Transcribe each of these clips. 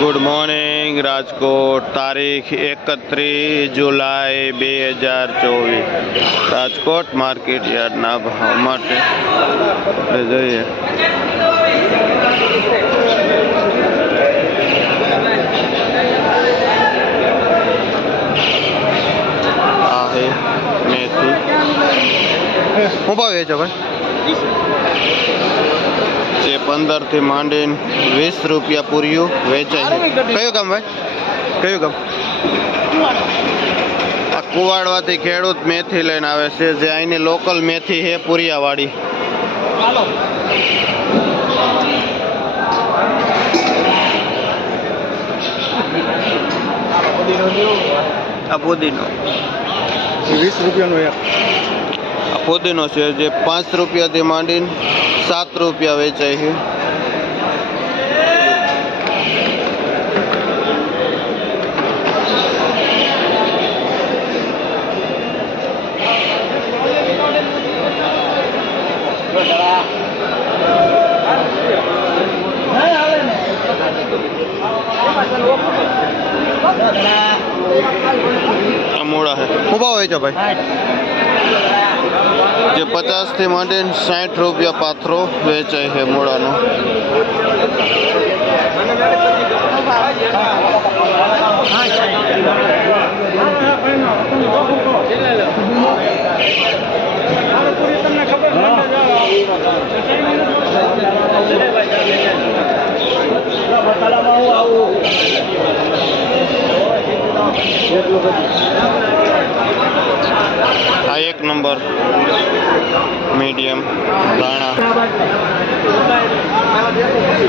Good morning Rajkot तारीख 31 जुलाई 2024 Rajkot market यार्डना भाव माटे જોઈએ આ હે મેથી હું ભાવ વેચો ભાઈ જે 15 થી માંડીને 20 રૂપિયા પૂર્યું વેચાય છે કયું ગામ ભાઈ કયું ગામ આ કુવાડવાથી ખેડૂત મેથી લઈને આવે છે જે અહીંની લોકલ મેથી છે પુરિયાવાળી આ પુદીનો 20 રૂપિયાનો એક આ પુદીનો છે જે 5 રૂપિયાથી માંડીને 7 રૂપિયા વેચાય છે મૂળા है શું ભાવ વેચો ભાઈ જે 50 થી માંડીને 60 રૂપિયા પાથરો વેચાય છે મૂળાનો આ 1 નંબર મીડિયમ દાણા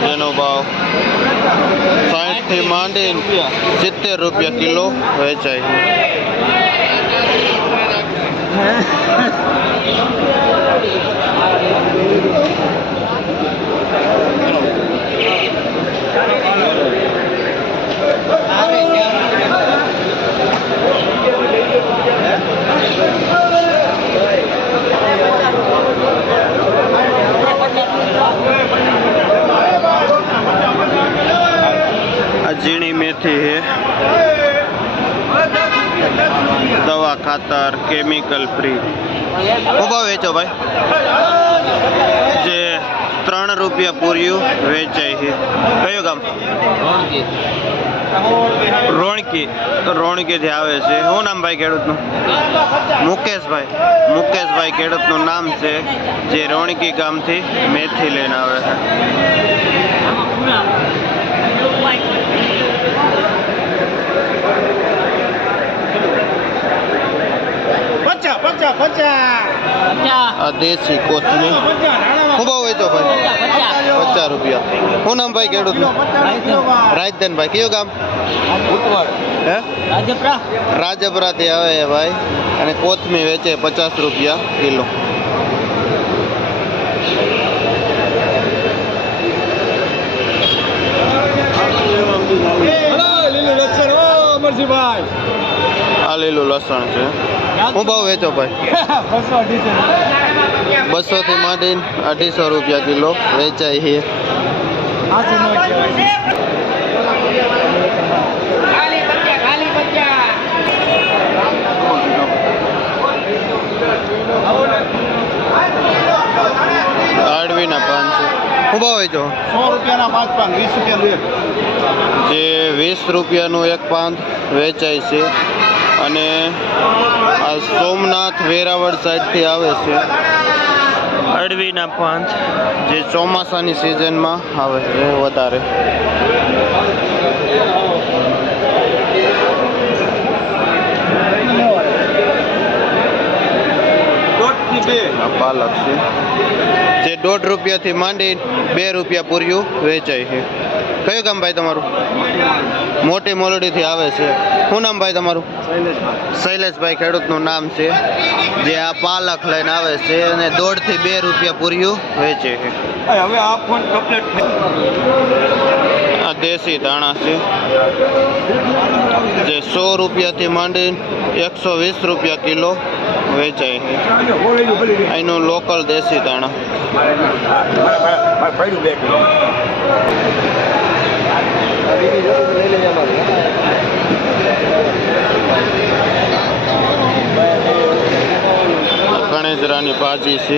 જેનો ભાવ 60 થી માંડીને 70 રૂપિયા કિલો વેચાય झीणी मेथी है दवा खातर केमिकल फ्री भाव वेचो भाई जे 3 રૂપિયા પૂર્યું વેચાય છે કયો ગામ રોણકી થી આવે છે શું નામ ભાઈ ખેડૂતનું મુકેશભાઈ ખેડૂતનું નામ છે જે રોણકી ગામથી મેથી લઈને આવે છે देसी कोथमी શું ભાવ વેચો ભાઈ 50 રૂપિયા શું નામ ભાઈ ખેડૂતનું રાજધનભાઈ કયું ગામ રાજપરાથી આવે ભાઈ અને કોથમી વેચે 50 રૂપિયા કિલો આ લીલું લસણ છે શું ભાવ વેચો ભાઈ 200 થી માંડીને 250 રૂપિયા કિલો વેચાય છે આડવીના પાન છે શું ભાવ વેચો 100 રૂપિયાના 5 પાન 20 રૂપિયા જે 20 રૂપિયાનું એક પાન વેચાય છે અને આ સોમનાથ વેરાવળ સાઈડથી આવે છે અડવીના પાન જે ચોમાસાની સિઝનમાં આવે છે વધારે પાલક છે જે 1.5 રૂપિયાથી માંડી 2 રૂપિયા પૂર્યું વેચાય છે કયું ગામ ભાઈ તમારું મોટી મોલડીથી આવે છે શું નામ ભાઈ તમારું શૈલેષભાઈ ખેડૂતનું નામ છે જે આ પાલક લઈને આવે છે અને 1.5 થી 2 રૂપિયા પૂર્યું વેચે છે હવે આ ફોન કમ્પ્લીટ આ દેશી ધાણા છે જે 100 રૂપિયાથી માંડીને 120 રૂપિયા કિલો વેચાય છે અહીંનું લોકલ દેશી ધાણા પડ્યું 2 કિલો મરચાંની ભાજી છે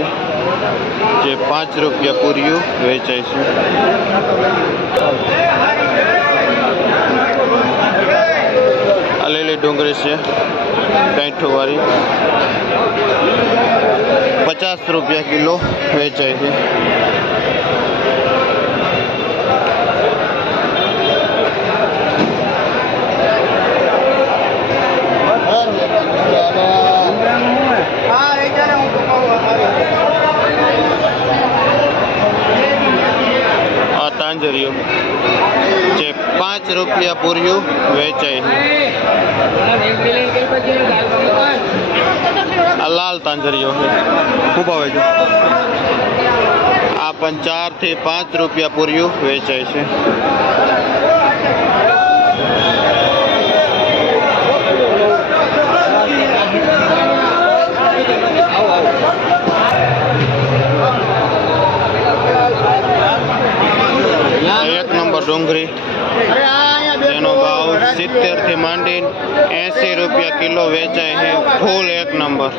જે 5 રૂપિયા પૂર્યું વેચાય છે. આ લીલી ડુંગળી છે કાંઠુંવાળી 50 રૂપિયા કિલો વેચાય છે. આ તાંજરીઓ જે 5 રૂપિયા પૂર્યું વેચાય છે. આ લાલ તાંજરીઓ છે શું ભાવે છે? આ પણ 4 થી 5 રૂપિયા પૂર્યું વેચાય છે. એક નંબર ડુંગળી જેનો ભાવ 70 થી માંડીને 80 રૂપિયા કિલો વેચાય છે. ફૂલ એક નંબર.